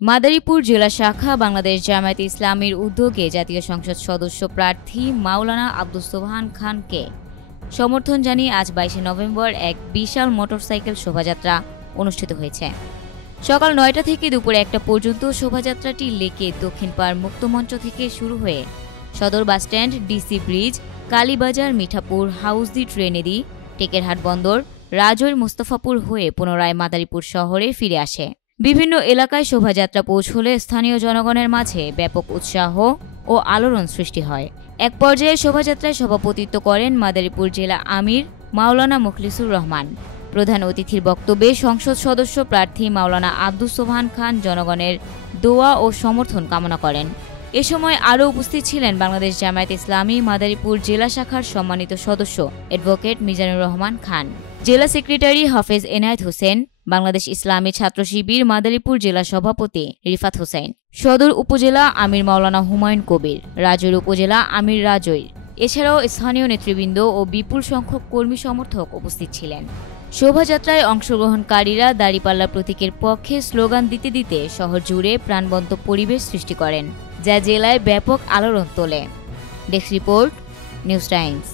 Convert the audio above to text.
মাদারীপুর জেলা শাখা বাংলাদেশ জামায়াতে ইসলামীর উদ্যোগে জাতীয় সংসদ সদস্য প্রার্থী মাওলানা আব্দুস সোবহান খানকে সমর্থন জানিয়ে আজ 22 নভেম্বর এক বিশাল মোটরসাইকেল শোভাযাত্রা অনুষ্ঠিত হয়েছে। সকাল 9টা থেকে দুপুর 1টা পর্যন্ত শোভাযাত্রাটি লেকে দক্ষিণপাড় মুক্তমঞ্চ থেকে শুরু হয়ে সদর bus stand, DC bridge, Kalibazar, Mithapur, হাউসদি, ট্রেনেদি, টেকেরহাট বন্দর, রাজৈর, মোস্তফাপুর হয়ে পুনরায় মাদারীপুর শহরে ফিরে আসে। বিভিন্ন এলাকায় শোভাযাত্রা পৌঁছলে স্থানীয় জনগণের মাঝে ব্যাপক উৎসাহ ও আলোড়ন সৃষ্টি হয়। এক পর্যায়ে শোভাযাত্রায় সভাপতিত্ব করেন মাদারীপুর জেলা আমির মাওলানা মুখলিসুর রহমান। প্রধান অতিথির বক্তব্যে সংসদ সদস্য প্রার্থী মাওলানা আব্দুস সোবহান খান জনগণের দোয়া ও সমর্থন কামনা করেন। এ সময় আরও উপস্থিত ছিলেন বাংলাদেশ জামায়াতে ইসলামী মাদারীপুর জেলা শাখার সম্মানিত সদস্য অ্যাডভোকেট মিজানুর রহমান খান, জেলা সেক্রেটারি হাফেজ এনায়েত হোসেন, বাংলাদেশ ইসলামী ছাত্র শিবির মাদারীপুর জেলা সভাপতি রিফাত হোসেন, সদর উপজেলা আমির মাওলানা হুমায়ুন কবির, রাজৈর উপজেলা আমির রাজৈর। এছাড়াও স্থানীয় নেতৃবৃন্দ ও বিপুল সংখ্যক কর্মী সমর্থক উপস্থিত ছিলেন। শোভাযাত্রায় অংশগ্রহণকারীরা দাঁড়িপাল্লা প্রতীকের পক্ষে স্লোগান দিতে দিতে শহর জুড়ে প্রাণবন্ত পরিবেশ সৃষ্টি করেন, যা জেলায় ব্যাপক আলোড়ন তোলে। Desk report, news Times.